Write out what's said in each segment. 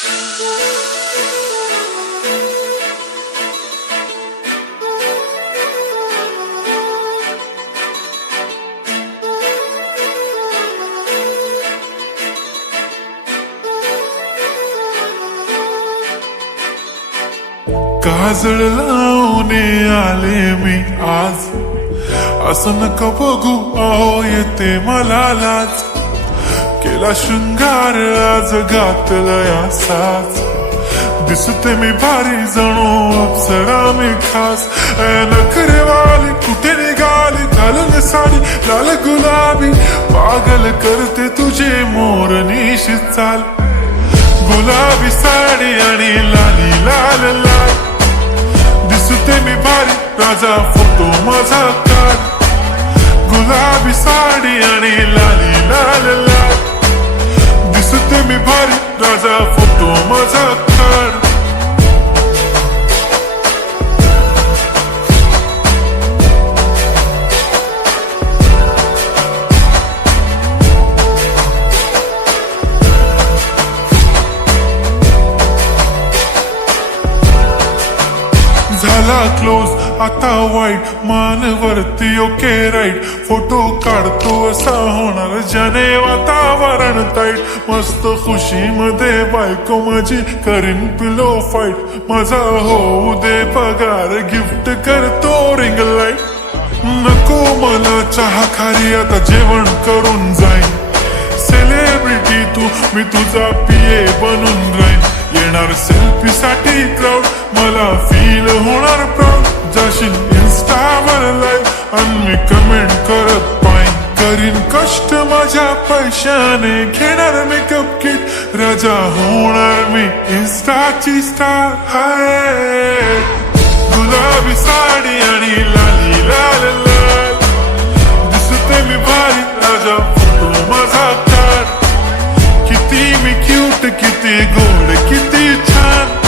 काजळ लावणे आले मी आज, असं नका बघू अहो येते मला लाज. केला शृंगार आज घातलाय असाच, दिसते मी भारी जणू अप्सरा मी खास. नखरेवाली कुठे निघाली घालून साडी लाल गुलाबी, पागल करते तुझे मोर निशी चाल. गुलाबी साडी आणि लाली लाल लाल, दिसते मी भारी राजा फोटो माझा काढ. गुलाबी साडी आणि लाली लाल लाल, दिसते मी भारी राजा फोटो माझा काढ. झाला क्लोज आता वाईट, मान वरती ओके राईट. फोटो काढतो असा होणार ज्याने वातावरण ताईट. मस्त खुशी मध्ये बायको माझी करीन पिलो फाईट. माझा होऊ दे पगार गिफ्ट करतो रिंग लाईट. नको मला चहा खारी आता जेवण करून जाईन. सेलिब्रिटी तू मी तुझा पिये बनून राहीन. येणार सेल्फी साठी क्राऊड मला फील होणार प्राऊड. जाशील इन्स्टावर लाईव्ह आणि मी कमेंट करत पाईन. करीन कष्ट माझ्या पैशाने घेणार मेकअप किट. राजा होणार मी इन्स्टाची स्टार. हाय गुलाबी साडी आणि लाली लाल लाल, दिसते मी भारी राजा फोटो माझा काढ. किती मी क्यूट किती गोड किती छान,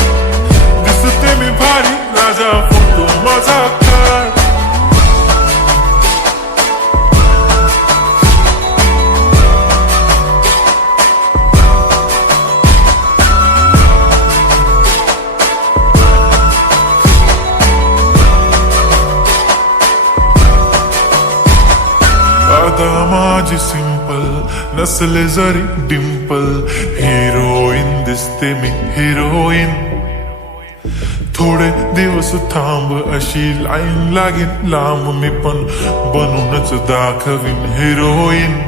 दिसते मी भारी राजा फोटो माझा काढ. आता माझी सिंपल नसले जरी डिंपल, हिरोईन दिसते मी हिरोईन. थोडे दिवस थांब अशी लाईन लागेल लांब, मी पण बनूनच दाखवीन हिरोईन.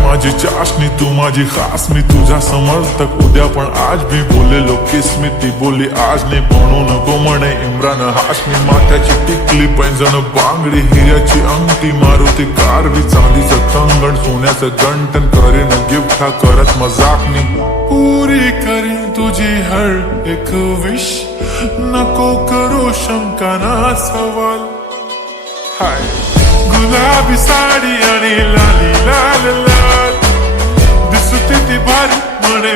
माझी चाशनी तू माझी खास, मी तुझा समर्थक उद्या पण आज भी बोलेलो किस्मी. ती बोली आज नाही बनू नको म्हणे इम्रान हाशमी. माथ्याची टिकली पैंजण बांगडी हिऱ्याची अंगठी, मारुती कारवी चांदीचं कंगण सोन्याचं गंटन. करीन गिफ्ट हा करत मजाकनी, पुरी करीन तुझी हर एक विश. नको करू शंका ना सवाल. हाय गुलाबी साडी आणि लाली लाल लाल, दिसते ती भारी म्हणे